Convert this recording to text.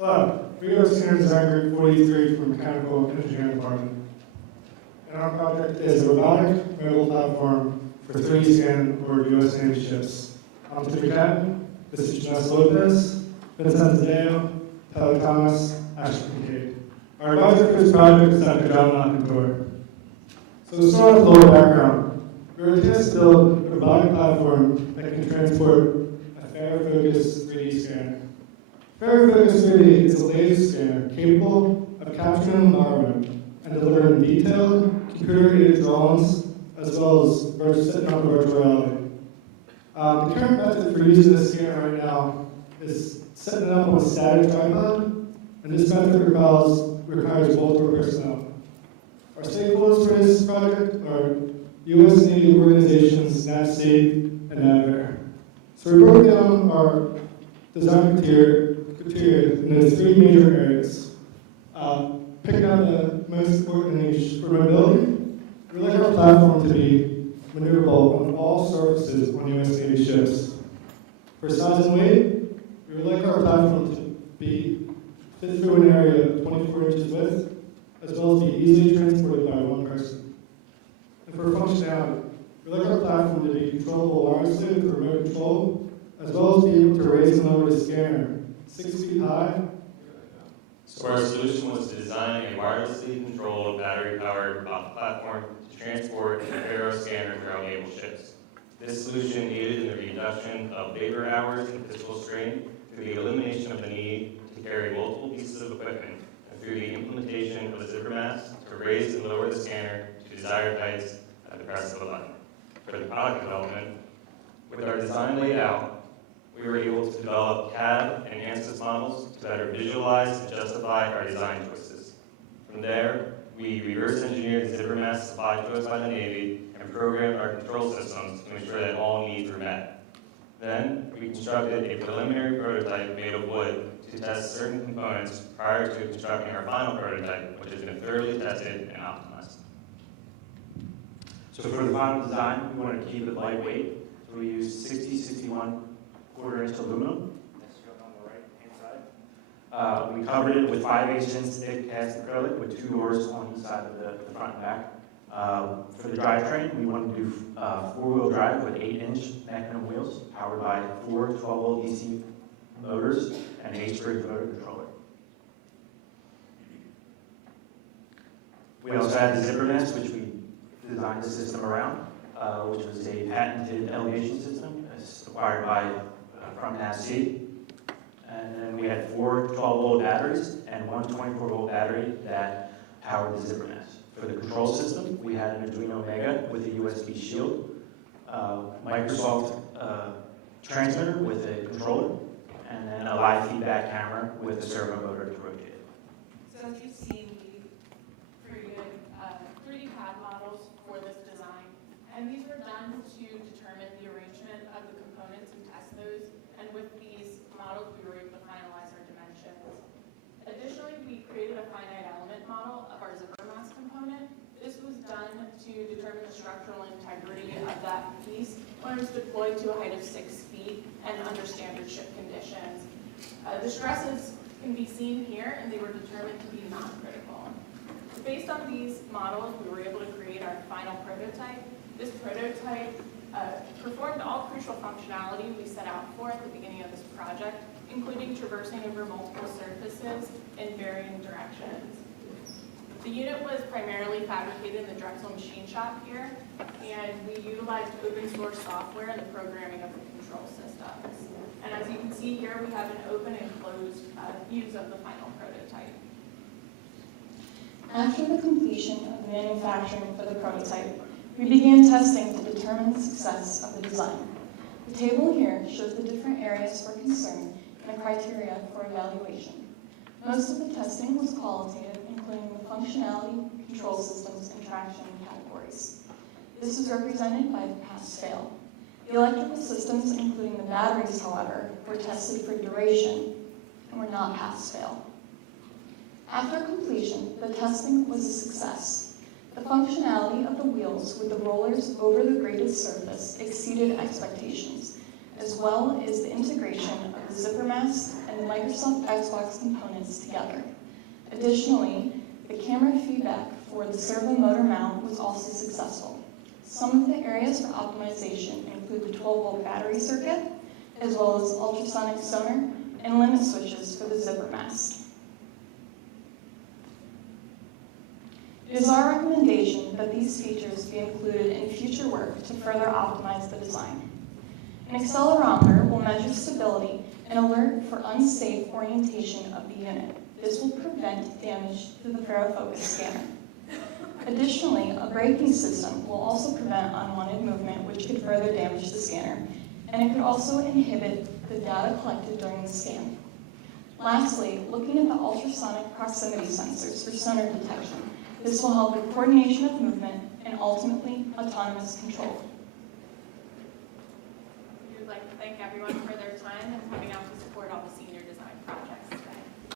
Hello, we are Senior Design Group 43 from Mechanical Engineering Department. And our project is a robotic mobile platform for 3D scan for U.S. Navy ships. I'm Timmy Catton, this is Jess Lopez, Vincent Tadeo, Tyler Thomas, Ashley Kincaid. Our advisor for this project is Dr. John Lockentor. So to start with a little background, we were tasked to build a robotic platform that can transport a fair focus 3D scanner. Fair focus 3D is a laser scanner capable of capturing an environment and delivering detailed, computer-aided drawings as well as virtual reality. The current method for using this scanner right now is setting it up on a static tripod, and this method requires multiple personnel. Our stakeholders for this project are U.S. Navy organizations, NAVState, and NAVAIR. So we broke down our design criteria in those three major areas. Picking out the most important niche for mobility, we like our platform to be maneuverable on all surfaces on U.S. Navy ships. For size and weight, we would like our platform to be fit through an area of 24 inches width, as well as be easily transported by one person. And for functionality, we like our platform to be controllable wirelessly with remote control, as well as be able to raise and lower the scanner 6 feet high. So our solution was to design a wirelessly controlled, battery-powered platform to transport an aero scanner throughout naval ships. This solution aided in the reduction of labor hours and physical strain through the elimination of the need to carry multiple pieces of equipment and through the implementation of a zipper mast to raise and lower the scanner to desired heights at the press of a button. For the product development, with our design laid out, we were able to develop CAD and ANSYS models to better visualize and justify our design choices. From there, we reverse engineered the zipper mast supplied to us by the Navy and programmed our control systems to ensure that all needs were met. Then, we constructed a preliminary prototype made of wood to test certain components prior to constructing our final prototype, which has been thoroughly tested and optimized. So for the final design, we wanted to keep it lightweight. So we used 60-61 quarter-inch aluminum. That's shown on the right-hand side. We covered it with 5/8 inch thick cast acrylic with 2 doors on each side of the front and back. For the drivetrain, we wanted to do 4-wheel drive with 8-inch mechanism wheels, powered by 4 12-volt DC motors and an H-bridge motor controller. We also had the zipper mast, which we designed the system around, which was a patented elevation system acquired by from NAVState. And then we had 4 12-volt batteries and 1 24-volt battery that powered the zipper mast. For the control system, we had an Arduino Mega with a USB shield, Microsoft transmitter with a controller, and then a live feedback camera with a servo motor to rotate it. So as you see, we created 3D CAD models for this design, and these were done to determine the arrangement of the components and test those, and with these models we were able to finalize our dimensions. Additionally, we created a finite element model of our zipper mast component. This was done to determine the structural integrity of that piece when it was deployed to a height of 6 feet and under standard ship conditions. The stresses can be seen here, and they were determined to be non-critical. Based on these models, we were able to create our final prototype. This prototype performed all crucial functionality we set out for at the beginning of this project, including traversing over multiple surfaces in varying directions. The unit was primarily fabricated in the Drexel machine shop here, and we utilized open source software in the programming of the control systems. And as you can see here, we have an open and closed views of the final prototype. After the completion of the manufacturing for the prototype, we began testing to determine the success of the design. The table here shows the different areas for concern and the criteria for evaluation. Most of the testing was qualitative, including the functionality, control systems, and traction categories. This is represented by the pass-fail. The electrical systems, including the batteries, however, were tested for duration and were not pass-fail. After completion, the testing was a success. The functionality of the wheels with the rollers over the graded surface exceeded expectations, as well as the integration of the zipper mask and the Microsoft Xbox components together. Additionally, the camera feedback for the servo motor mount was also successful. Some of the areas for optimization include the 12-volt battery circuit, as well as ultrasonic sonar and limit switches for the zipper mask. It is our recommendation that these features be included in future work to further optimize the design. An accelerometer will measure stability and alert for unsafe orientation of the unit. This will prevent damage to the ferrofocus scanner. Additionally, a braking system will also prevent unwanted movement, which could further damage the scanner, and it could also inhibit the data collected during the scan. Lastly, looking at the ultrasonic proximity sensors for sonar detection, this will help with coordination of movement and ultimately autonomous control. We would like to thank everyone for their time and coming out to support all the